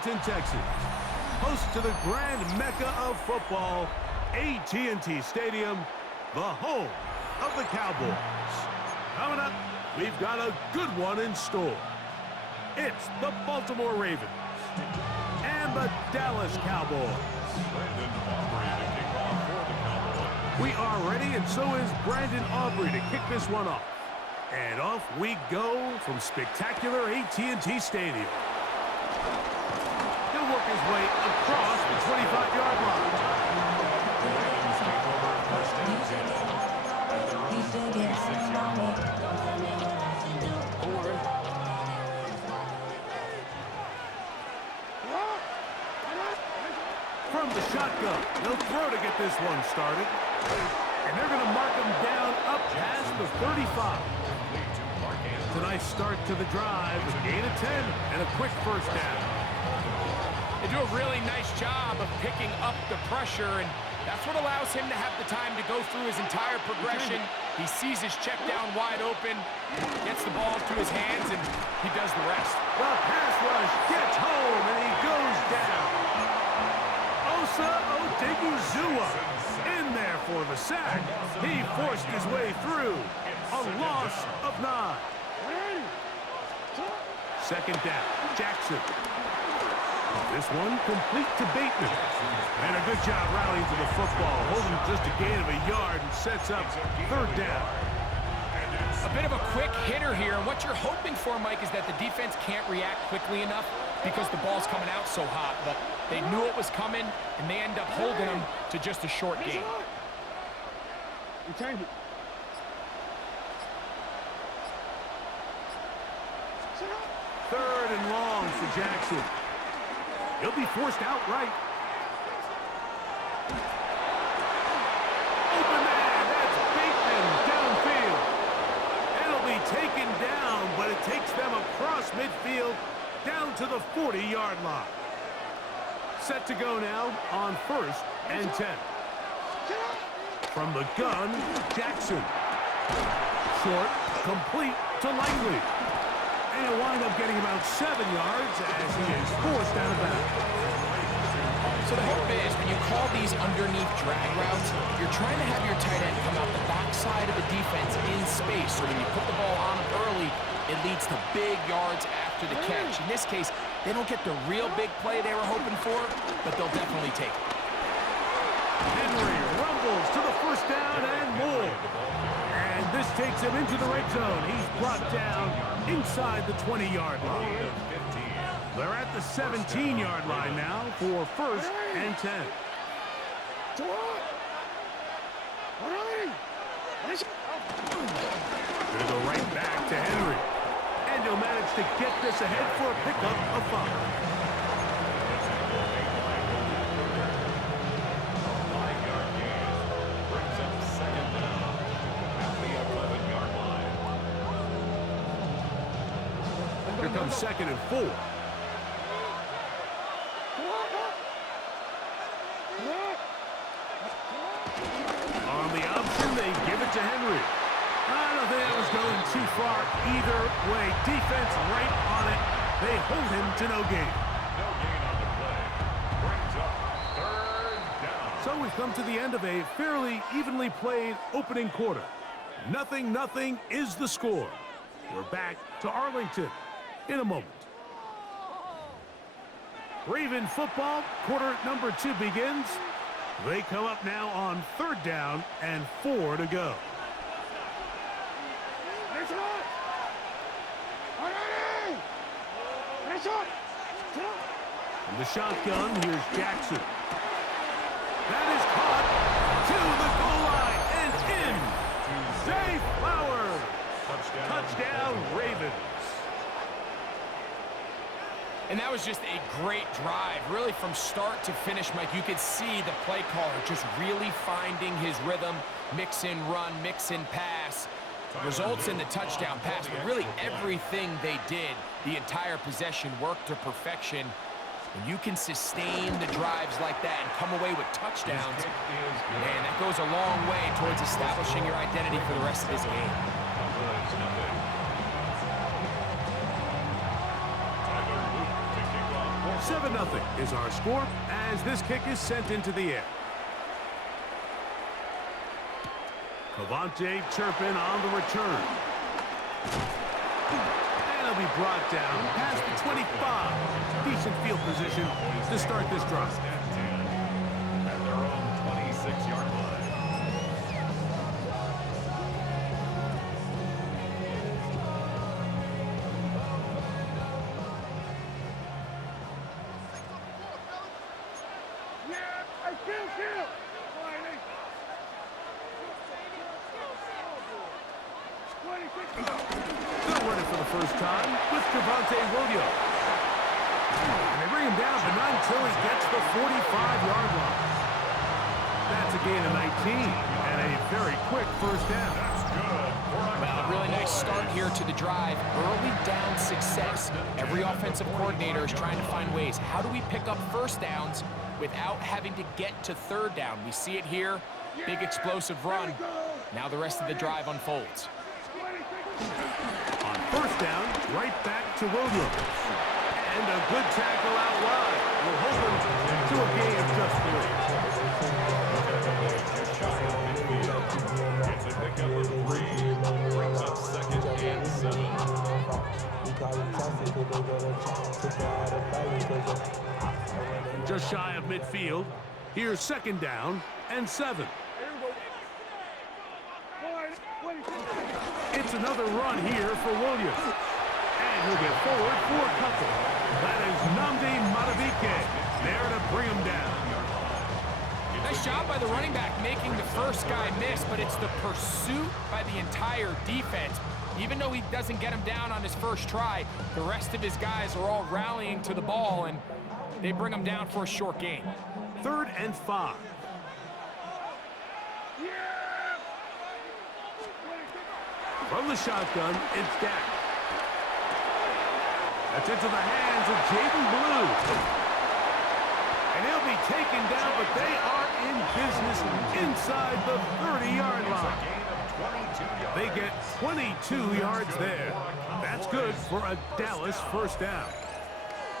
Arlington, Texas, host to the grand mecca of football, AT&T Stadium, the home of the Cowboys. Coming up, we've got a good one in store. It's the Baltimore Ravens and the Dallas Cowboys. We are ready, and so is Brandon Aubrey to kick this one off. And off we go from spectacular AT&T Stadium. He'll work his way across the 25-yard line. From the shotgun, they'll throw to get this one started. And they're going to mark him down up past the 35. It's a nice start to the drive, a gain of 10 and a quick first down. They do a really nice job of picking up the pressure, and that's what allows him to have the time to go through his entire progression. He sees his check down wide open, gets the ball to his hands, and he does the rest. The pass rush gets home, and he goes down. Osa Odiguzua in there for the sack. He forced his way through. A loss of 9. Second down, Jackson. This one complete to Bateman. And a good job rallying to the football, holding just a gain of a yard and sets up third down. A bit of a quick hitter here, and what you're hoping for, Mike, is that the defense can't react quickly enough because the ball's coming out so hot. But they knew it was coming, and they end up holding them to just a short gain. Third and long for Jackson. He'll be forced outright. Open man, that's Bateman downfield. It'll be taken down, but it takes them across midfield down to the 40-yard line. Set to go now on 1st and 10. From the gun, Jackson. Short, complete to Langley. And he'll wind up getting about 7 yards as he is forced out of bounds. So the hope is when you call these underneath drag routes, you're trying to have your tight end come out the backside of the defense in space. So when you put the ball on him early, it leads to big yards after the catch. In this case, they don't get the real big play they were hoping for, but they'll definitely take it. Henry rumbles to the first down and more. And this takes him into the red zone. He's brought down inside the 20-yard line. They're at the 17-yard line now for 1st and 10. Gonna go right back to Henry. And he'll manage to get this ahead for a pickup of 5. Here comes 2nd and 4. On the option, they give it to Henry. I don't think that was going too far either way. Defense right on it. They hold him to no gain. No gain on the play. Brings up 3rd down. So we've come to the end of a fairly evenly played opening quarter. 0-0 is the score. We're back to Arlington in a moment. Raven football, quarter number 2 begins. They come up now on 3rd down and 4 to go. From the shotgun, here's Jackson. That is caught to the goal line and in. Zay Flowers. Touchdown, Ravens. And that was just a great drive. Really from start to finish, Mike, you could see the play caller just really finding his rhythm. Mix in run, mix in pass. Results in the touchdown pass. But really everything they did, the entire possession worked to perfection. When you can sustain the drives like that and come away with touchdowns, man, that goes a long way towards establishing your identity for the rest of this game. 7-0 is our score as this kick is sent into the air. Cavante Turpin on the return. And he'll be brought down past the 25. Decent field position to start this drive. At their own 26-yard line. They'll run it for the first time with Javonte Williams. And they bring him down, but not until he gets the 45-yard line. That's a gain of 19 and a very quick first down. That's good. Well, a really nice start here to the drive. Early down success. Every offensive coordinator is trying to find ways. How do we pick up first downs without having to get to third down? We see it here. Big explosive run. Now the rest of the drive unfolds. On first down, right back to Williams. And a good tackle out wide will hold him to a gain of just 3. It's a pickup of 3. Brings up 2nd and 7. Just shy of midfield. Here's 2nd down and 7. It's another run here for Williams. And he'll get forward for a couple. That is Nnamdi Madubuike there to bring him down. Nice job by the running back making the first guy miss, but it's the pursuit by the entire defense. Even though he doesn't get him down on his first try, the rest of his guys are all rallying to the ball, and they bring him down for a short gain. 3rd and 5. From the shotgun, it's Dak. That's into the hands of Jaden Blue. And he'll be taken down, but they are in business inside the 30-yard line. They get 22 yards there. That's good for a Dallas first down.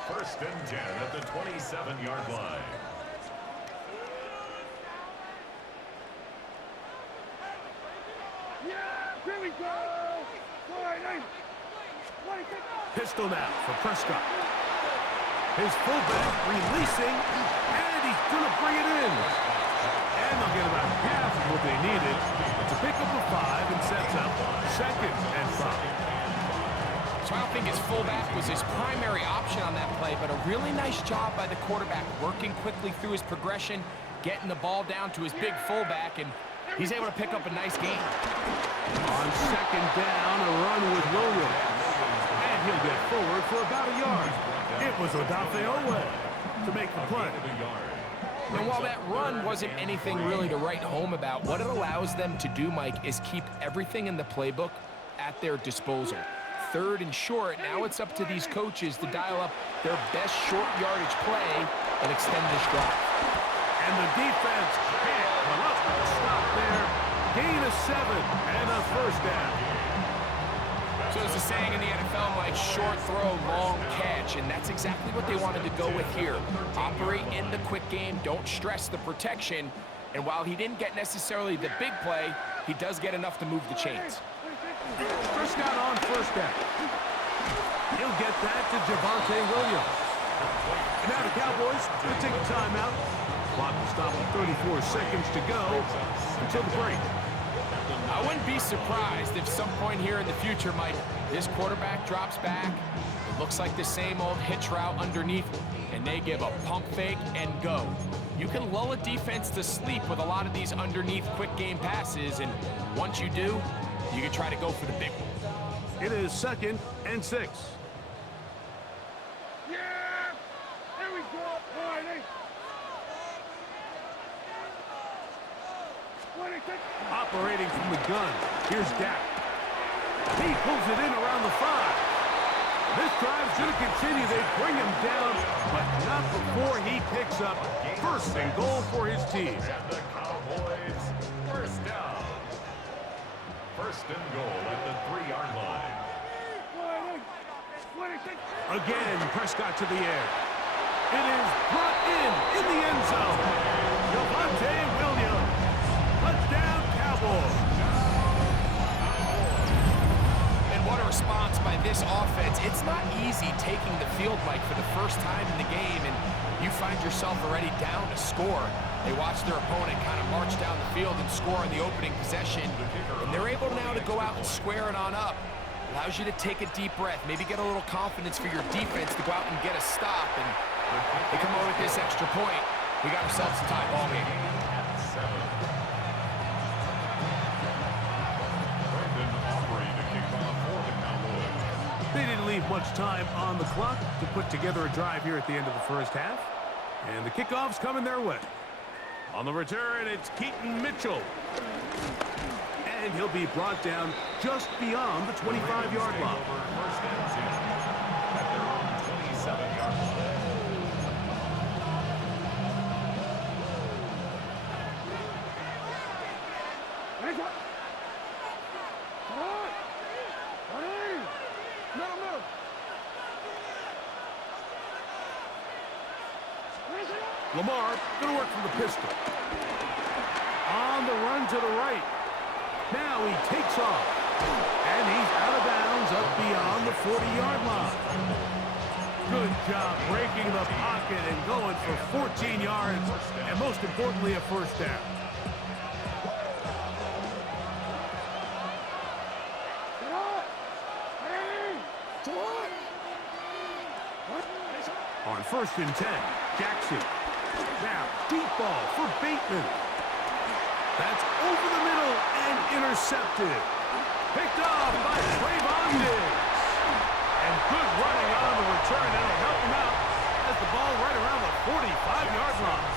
1st and 10 at the 27-yard line. Pistol now for Prescott. His fullback releasing, and he's going to bring it in. And they'll get about half of what they needed. It's a pickup of 5 and sets up 2nd and 5. So I don't think his fullback was his primary option on that play, but a really nice job by the quarterback working quickly through his progression, getting the ball down to his big fullback, and he's able to pick up a nice gain. On 2nd down, a run with Williams. And he'll get forward for about a yard. It was Odafe Oweh to make the play. And while that run wasn't anything really to write home about, what it allows them to do, Mike, is keep everything in the playbook at their disposal. 3rd and short, now it's up to these coaches to dial up their best short yardage play and extend this drive. And the defense can't come up with a stop there. Gain of 7 and a first down. So as the saying in the NFL, Mike, short throw, long catch, and that's exactly what they wanted to go with here. Operate in the quick game, don't stress the protection, and while he didn't get necessarily the big play, he does get enough to move the chains. Prescott on first down. He'll get that to Javonte Williams. And now the Cowboys will take a timeout. Clock will stop with 34 seconds to go until the break. I wouldn't be surprised if some point here in the future, Mike, this quarterback drops back. It looks like the same old hitch route underneath, and they give a pump fake and go. You can lull a defense to sleep with a lot of these underneath quick game passes, and once you do, you can try to go for the big one. It is 2nd and 6. Operating from the gun, here's Dak. He pulls it in around the 5. This drive's going to continue. They bring him down, but not before he picks up 1st and goal for his team. And the Cowboys first down. 1st and goal at the 3-yard line. Again, Prescott to the air. response by this offense. It's not easy taking the field, Mike, for the first time in the game, and you find yourself already down to score. They watch their opponent kind of march down the field and score in the opening possession, and they're able now to go out and square it on up. Allows you to take a deep breath, maybe get a little confidence for your defense to go out and get a stop, and they come over with this extra point. We got ourselves a tie ball game. They didn't leave much time on the clock to put together a drive here at the end of the first half. And the kickoff's coming their way. On the return, it's Keaton Mitchell. And he'll be brought down just beyond the 25-yard line. First and 10 at their own 27-yard line. Lamar going to work from the pistol. On the run to the right. Now he takes off. And he's out of bounds up beyond the 40-yard line. Good job breaking the pocket and going for 14 yards. And most importantly, a first down. On first and 10, Jackson. Now, deep ball for Bateman. That's over the middle and intercepted. Picked off by Trayvon Diggs. And good running on the return. That'll help him out as the ball right around the 45-yard line.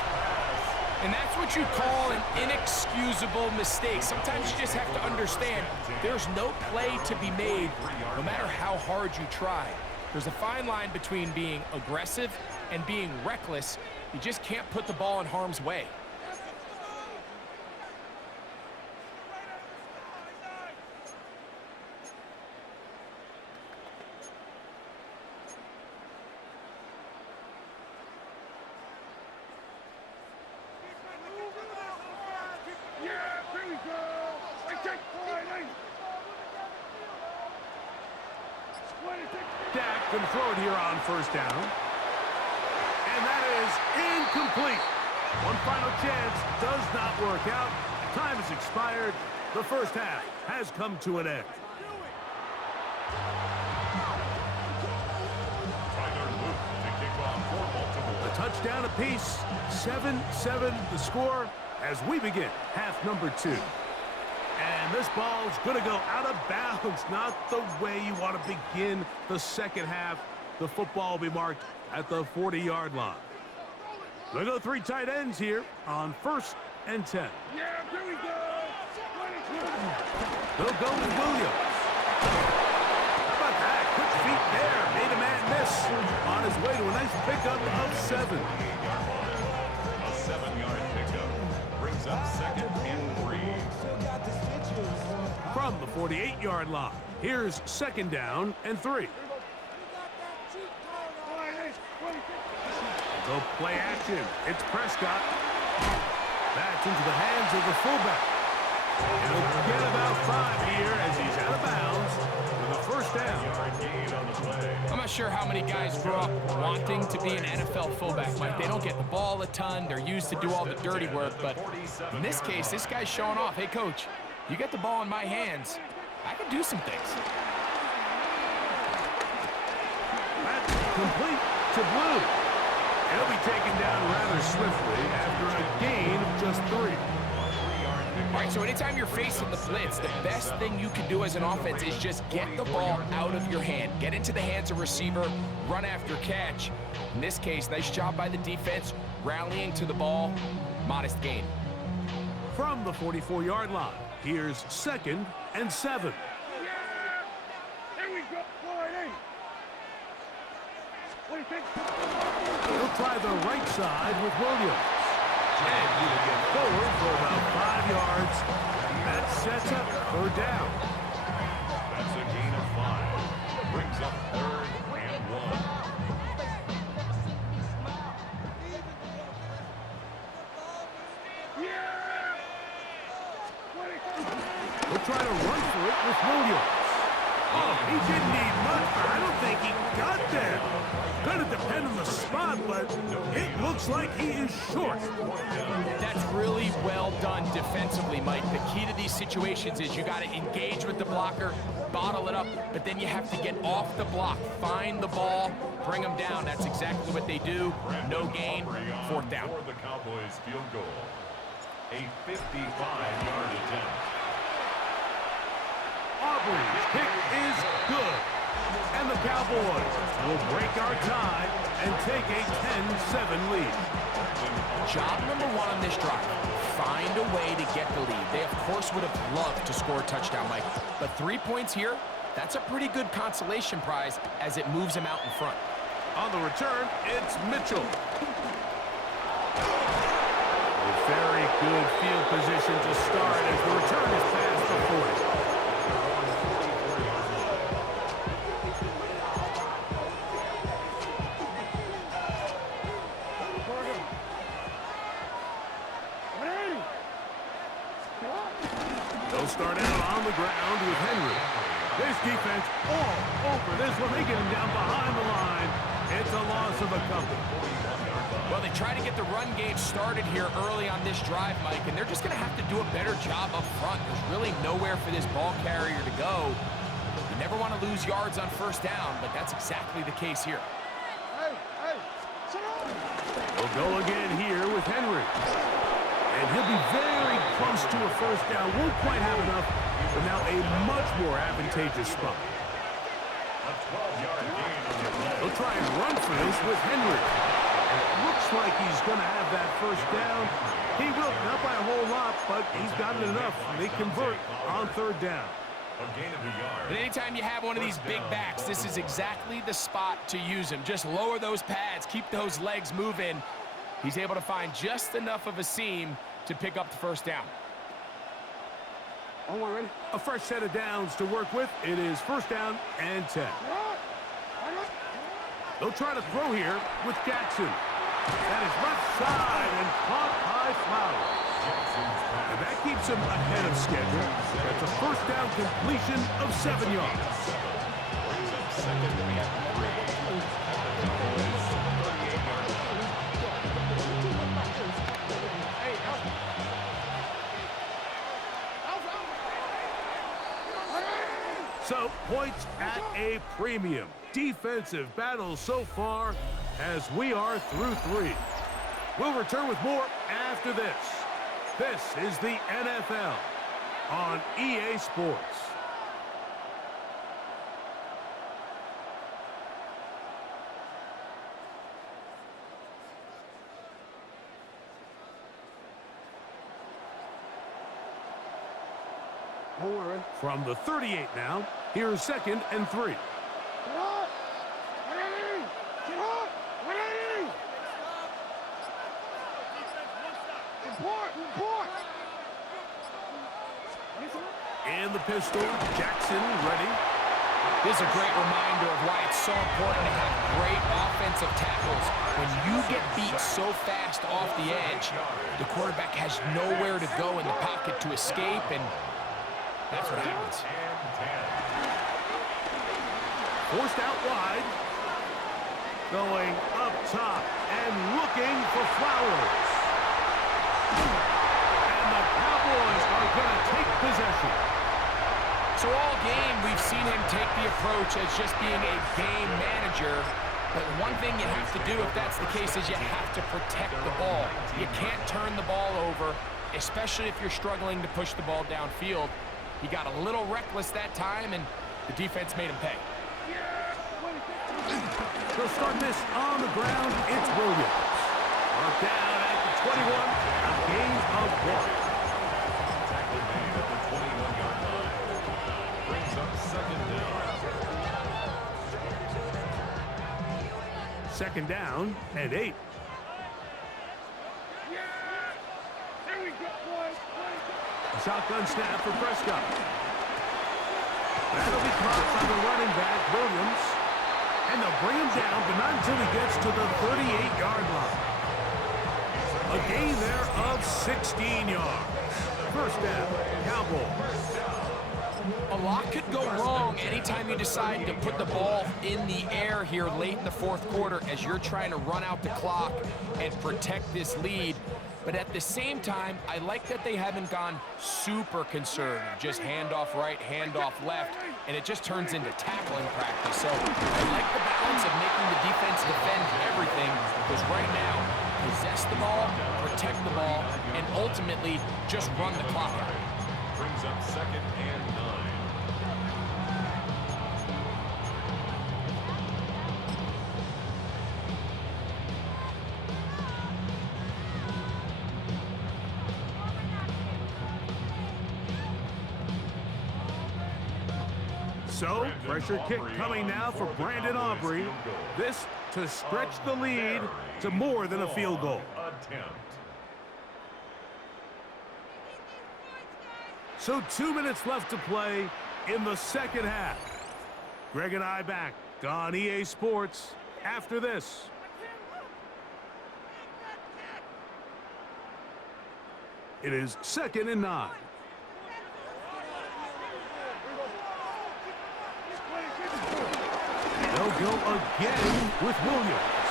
And that's what you call an inexcusable mistake. Sometimes you just have to understand there's no play to be made no matter how hard you try. There's a fine line between being aggressive and being reckless. You just can't put the ball in harm's way. Dak can throw it here on first down. And that is incomplete. One final chance does not work out. Time has expired. The first half has come to an end. Tyler Luke to kick off for Baltimore. A touchdown apiece. 7-7 the score as we begin half number 2. And this ball's going to go out of bounds. Not the way you want to begin the second half. The football will be marked at the 40-yard line. We'll go 3 tight ends here on first and 10. Yeah, here we go. They'll go with Williams. How about that? Quick feet there. Made a man miss on his way to a nice pickup of 7. A 7-yard pickup brings up second and 3. From the 48-yard line, here's second down and 3. Go play action. It's Prescott. That's into the hands of the fullback. He'll get about 5 here as he's out of bounds with a first down. I'm not sure how many guys grow up wanting to be an NFL fullback, Mike. They don't get the ball a ton. They're used to do all the dirty work. But in this case, this guy's showing off. Hey, coach, you get the ball in my hands. I can do some things. That's complete to Blue. He'll be taken down rather swiftly after a gain of just 3. All right, so anytime you're facing the blitz, the best thing you can do as an offense is just get the ball out of your hand. Get into the hands of receiver, run after catch. In this case, nice job by the defense, rallying to the ball, modest gain. From the 44-yard line, here's second and 7. Here we go. What do you think? He'll try the right side with Williams. And he will get forward for about 5 yards. That sets up third down. That's a gain of 5. Brings up third and 1. He'll try to run for it with Williams. Oh, he didn't need much, but I don't think he got there. Gonna depend on the spot, but it looks like he is short. That's really well done defensively, Mike. The key to these situations is you got to engage with the blocker, bottle it up, but then you have to get off the block, find the ball, bring them down. That's exactly what they do. No gain, fourth down. For the Cowboys field goal. A 55-yard attempt. Aubrey's kick is good. And the Cowboys will break our tie and take a 10-7 lead. Job number one on this drive, find a way to get the lead. They, of course, would have loved to score a touchdown, Mike. But 3 points here, that's a pretty good consolation prize as it moves them out in front. On the return, it's Mitchell. A very good field position to start as the return is past the 40. They'll start out on the ground with Henry. This defense all over this one. They get him down behind the line. It's a loss of a couple. Well, they try to get the run game started here early on this drive, Mike, and they're just going to have to do a better job up front. There's really nowhere for this ball carrier to go. You never want to lose yards on first down, but that's exactly the case here. We'll go again here with Henry. And he'll be very close to a first down. Won't quite have enough, but now a much more advantageous spot. A 12-yard gain on the play. They'll try and run for this with Henry. Looks like he's going to have that first down. He will, not by a whole lot, but he's got it enough. They convert on third down. A gain of a yard. But anytime you have one of these big backs, this is exactly the spot to use him. Just lower those pads, keep those legs moving. He's able to find just enough of a seam to pick up the first down. A fresh set of downs to work with. It is first down and 10. They'll try to throw here with Jackson. That is left side and caught by Flowers. And that keeps him ahead of schedule. That's a first down completion of 7 yards. Second and 3. So, points at a premium. Defensive battle so far as we are through 3. We'll return with more after this. This is the NFL on EA Sports. From the 38 now, here's second and 3. And the pistol, Jackson ready. This is a great reminder of why it's so important to have great offensive tackles. When you get beat so fast off the edge, the quarterback has nowhere to go in the pocket to escape, and that's what happens. Forced out wide. Going up top and looking for Flowers. And the Cowboys are going to take possession. So all game, we've seen him take the approach as just being a game manager. But one thing you have to do if that's the case is you have to protect the ball. You can't turn the ball over, especially if you're struggling to push the ball downfield. He got a little reckless that time, and the defense made him pay. They'll start this on the ground. It's Williams. Marked down at the 21, a gain of 1. Tackle made at the 21-yard line. Brings up second down. Second down and 8. A shotgun snap for Prescott. That'll be caught by the running back, Williams. And they'll bring him down, but not until he gets to the 38-yard line. A gain there of 16 yards. First down, Cowboys. A lot could go wrong anytime you decide to put the ball in the air here late in the fourth quarter as you're trying to run out the clock and protect this lead. But at the same time, I like that they haven't gone super conservative, just handoff right, handoff left, and it just turns into tackling practice. So I like the balance of making the defense defend everything, because right now, possess the ball, protect the ball, and ultimately just run the clock out. Brings up 2nd and 9. So, pressure kick coming now for Brandon Aubrey. This to stretch the lead to more than a field goal. Attempt. So 2 minutes left to play in the second half. Greg and I back on EA Sports after this. It is 2nd and 9. They'll go again with Williams.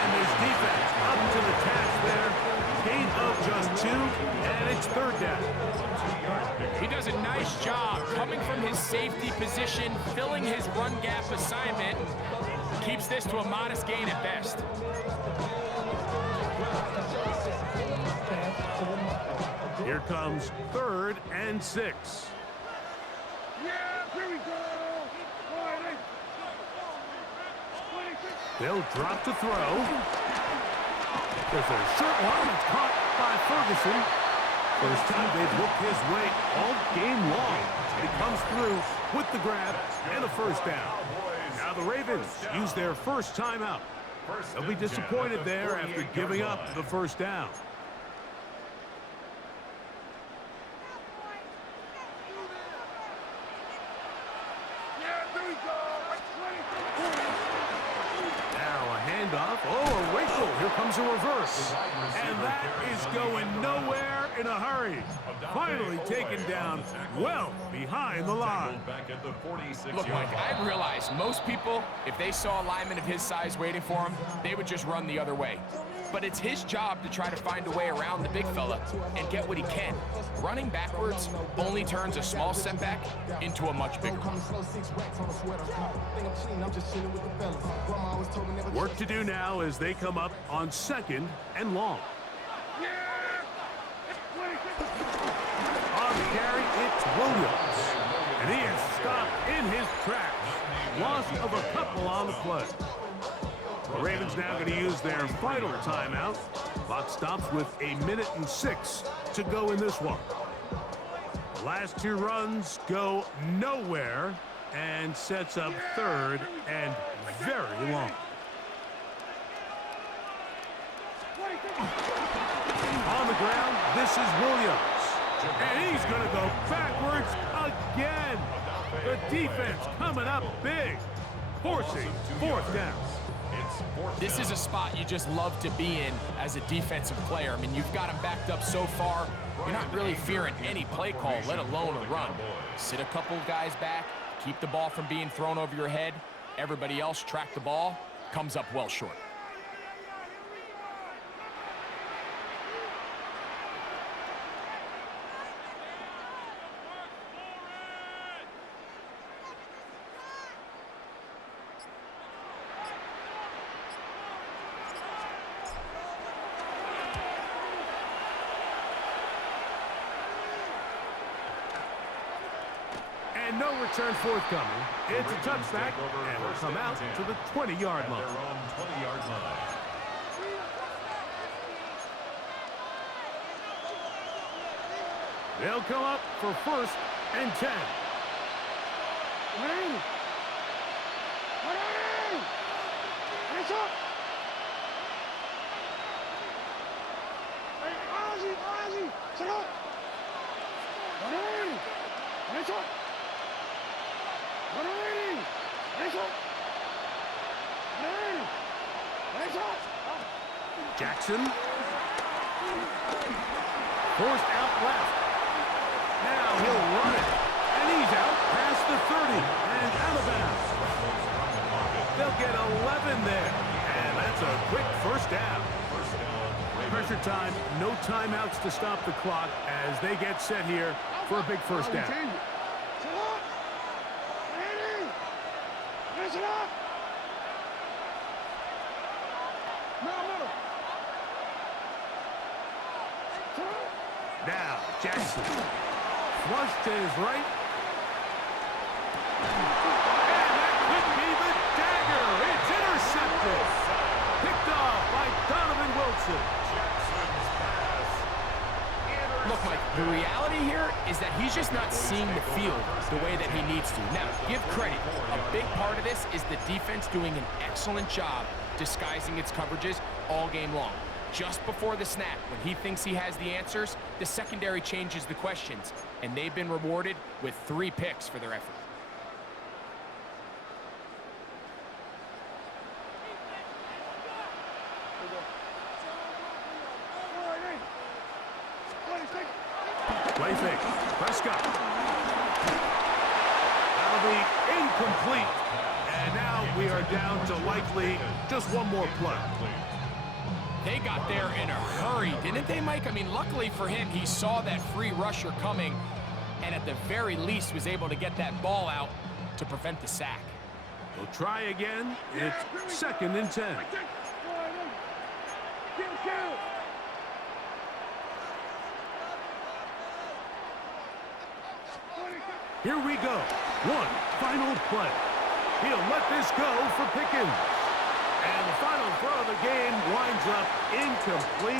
And his defense up to the task there. Gain of just 2, and it's 3rd down. He does a nice job coming from his safety position, filling his run gap assignment, keeps this to a modest gain at best. Here comes 3rd and 6. Yeah, here we go. They'll drop to throw. There's a short one. It's caught by Ferguson. First time they've looked his way all game long. He comes through with the grab and a first down. Now the Ravens use their first timeout. They'll be disappointed there after giving up the first down. Handoff. Oh, a wrinkle. Here comes a reverse. And that is going nowhere in a hurry. Finally taken down well behind the line. Look, Mike, I realize most people, if they saw a lineman of his size waiting for him, they would just run the other way. But it's his job to try to find a way around the big fella and get what he can. Running backwards only turns a small setback into a much bigger one. Work to do now as they come up on 2nd and long. On the carry, it's Williams. And he is stopped in his tracks. Loss of a couple on the play. The Ravens now going to use their final timeout. Clock stops with 1:06 to go in this one. The last 2 runs go nowhere and sets up 3rd and very long. On the ground, this is Williams. And he's going to go backwards again. The defense coming up big, forcing 4th down. This is a spot you just love to be in as a defensive player. I mean, you've got him backed up so far, you're not really fearing any play call, let alone a run. Sit a couple guys back, keep the ball from being thrown over your head. Everybody else track the ball, comes up well short. And no return forthcoming. It's a touchback, and will come out to the 20-yard line. They'll come up for 1st and 10. Hands up! Hey, Ozzy! Sit up! Hands up! Jackson. Forced out left. Now he'll run it. And And he's out past the 30 and out of bounds. They'll get 11 there. And that's a quick first down. Pressure time, no timeouts to stop the clock as they get set here for a big first down. Set up. Ready. Listen up. No. Set up. Now, Jackson. Flush to his right. And that could be the dagger. It's intercepted. Picked off by Donovan Wilson. Look, Mike, the reality here is that he's just not seeing the field the way that he needs to. Now, give credit. A big part of this is the defense doing an excellent job disguising its coverages all game long. Just before the snap, when he thinks he has the answers, the secondary changes the questions, and they've been rewarded with 3 picks for their effort. Play fake. Prescott. That'll be incomplete. And now we are down to likely just one more play. They got there in a hurry, didn't they, Mike? I mean, luckily for him, he saw that free rusher coming and at the very least was able to get that ball out to prevent the sack. We'll try again. It's 2nd and 10. Here we go. One final play. He'll let this go for Pickens. And the final throw of the game winds up incomplete.